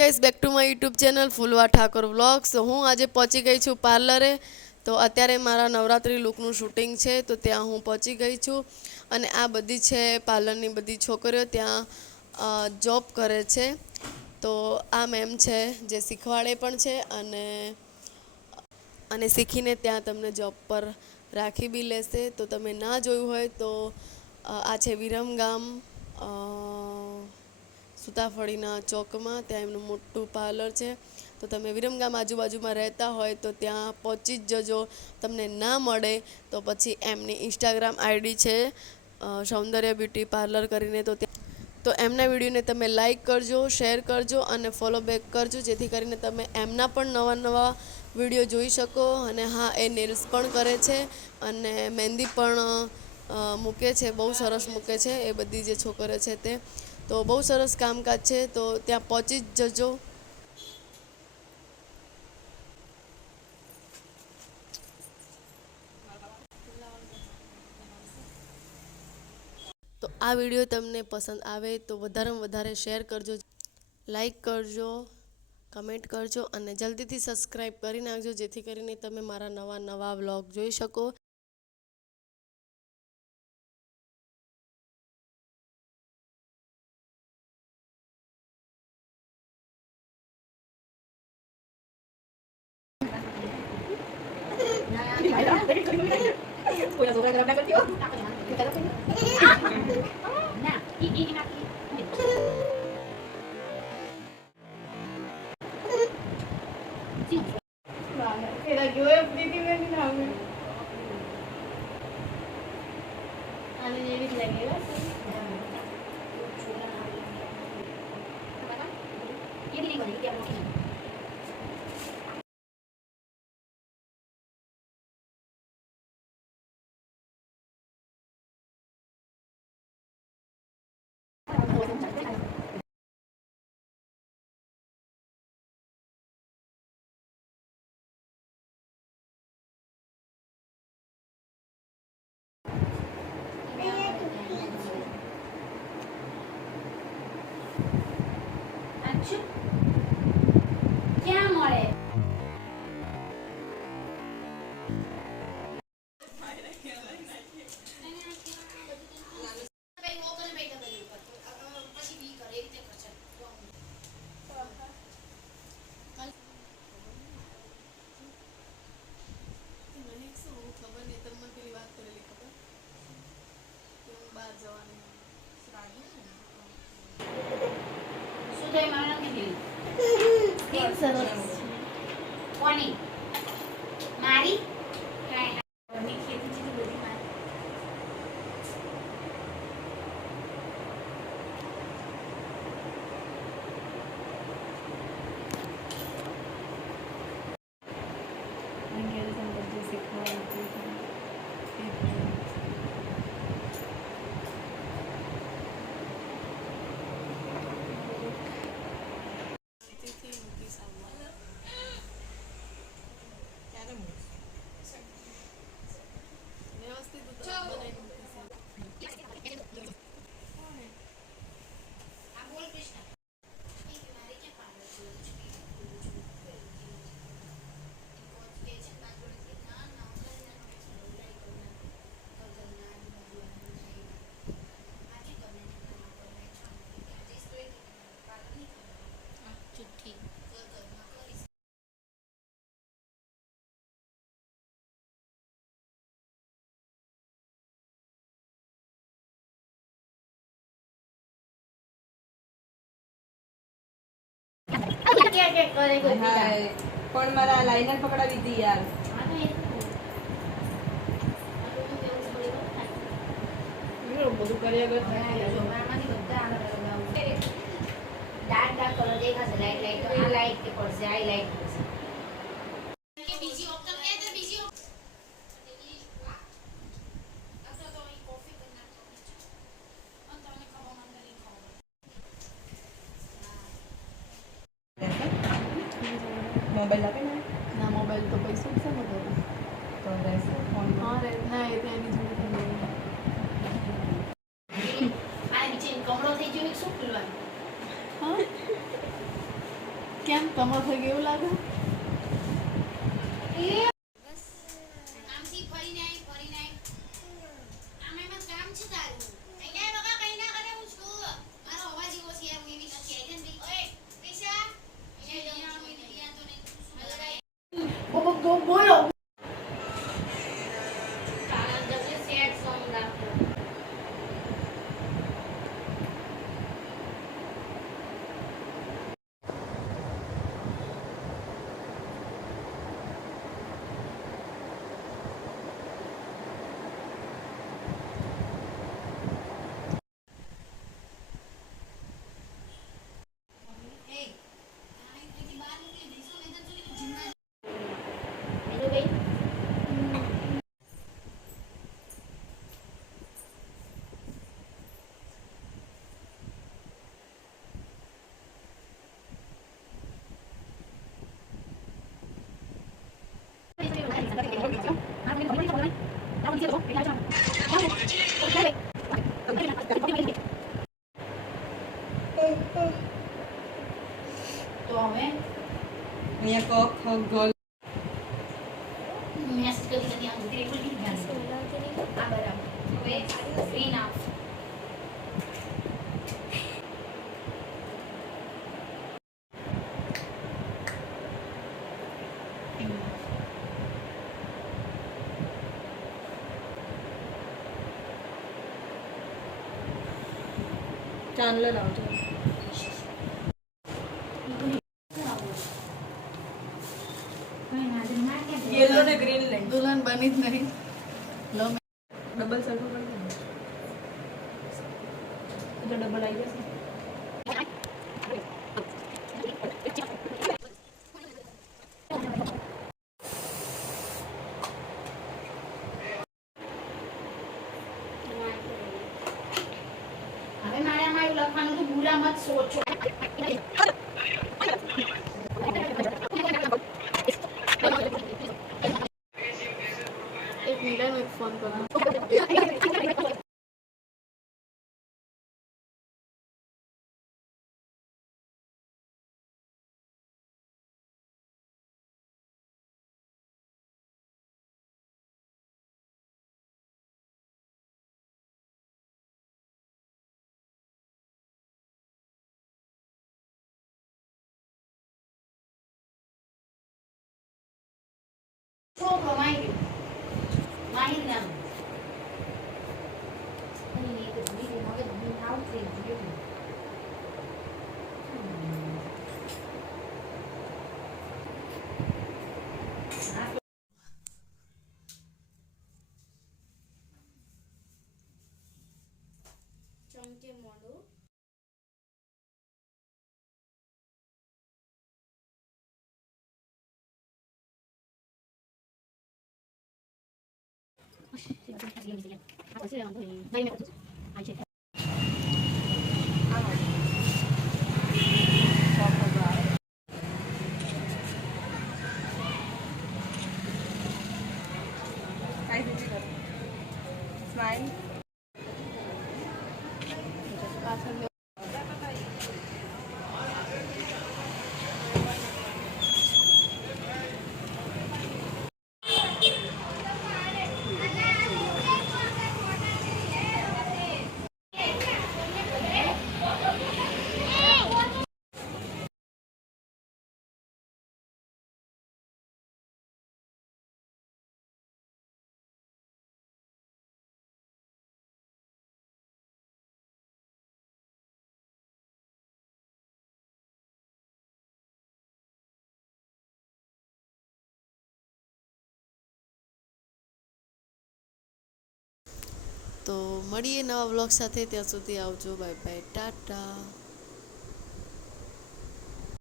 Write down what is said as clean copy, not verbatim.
Guys, back to my YouTube channel Phulwa Thakor vlogs. તો હું આજે પહોંચી ગઈ છું પાર્લરે. તો અત્યારે મારા નવરાત્રિ લુકનું શૂટિંગ છે, તો ત્યાં હું પહોંચી ગઈ છું. અને આ બધી છે પાર્લરની બધી છોકરીઓ, ત્યાં જોબ કરે છે. તો આ મેમ છે જે શીખવાડે પણ છે અને શીખીને ત્યાં તમને જોબ પર રાખી બી લેશે. તો તમે ના જોયું હોય તો આ છે વિરમગામ સુતાફળીના ચોકમાં, ત્યાં એમનું મોટું પાર્લર છે. તો તમે વિરમગામ આજુબાજુમાં રહેતા હોય તો ત્યાં પહોંચી જ જજો. તમને ના મળે તો પછી એમની ઇન્સ્ટાગ્રામ આઈડી છે સૌંદર્ય બ્યુટી પાર્લર કરીને. તો એમના વિડીયોને તમે લાઈક કરજો, શેર કરજો અને ફોલો બેક કરજો, જેથી કરીને તમે એમના પણ નવા નવા વિડીયો જોઈ શકો. અને હા, એ નેલ્સ પણ કરે છે અને મહેંદી પણ મૂકે છે, બહુ સરસ મૂકે છે એ બધી જે છોકરીઓ છે તે. તો બહુ સરસ કામકાજ છે, તો ત્યાં પહોંચી જ જજો. તો આ વિડીયો તમને પસંદ આવે તો વધારેમાં વધારે શેર કરજો, લાઈક કરજો, કમેન્ટ કરજો અને જલ્દીથી સબસ્ક્રાઈબ કરી નાખજો, જેથી કરીને તમે મારા નવા નવા વ્લોગ જોઈ શકો. ક્યાં મળે? કોની મારી પણ મારા લાઈનર પકડાવી હતી યાર. બધું ડાર્ક કલર દેખાશે, લાઈટ લાઈટ તો આ લાઈટ કે પડશે, આ લાઈટ પડશે. બીજી ઓપ્શન એ તો બીજી મોબાઈલ આપે ને? ના, મોબાઈલ તો પૈસો છે બધો તો રહેશે ફોન. હા રે ના, એ તો એની જોડે આ નીચે કમળો થઈ ગયો, શું ખુલવાનું? હા, કેમ કમર થઈ ગયું લાગે? આમથી ફરીને આવી. આમાં એમાં કામ છે તારું. અહીંયા બકા કઈ ના કરે હું છું. મારો અવાજ એવો છે યાર, હું એવી નથી આવી ને ભાઈ. ઓય પૈસા અહીંયા તો નહીં. બોલો. તારા જલ્દી સેડ સોંગ રાખો. તો હવે અહીંયા ક ખ ગ મેસેજ કરી નથી આમ ઉતરી બોલી આ બરાબર. હવે સ્ક્રીન આપ. ચાંદલો લાવજો. યેલો ને ગ્રીન લઈ દુલ્હન બની જ નહીં. લો ડબલ સરખું કરી દો. તો ડબલ આવી જશે. હવે મારે આમાં એવું લખવાનું હતું, બુરા મત સોચો. એક મિનિટ ફોન કરો. છોકરો માહિર નામ અને એક બીજું મગજ બી આવશે જેવું. ચમકે મોઢું. સ્માઈલ. તો મળીએ નવા વ્લોગ સાથે. ત્યાં સુધી આવજો. Bye bye, Tata.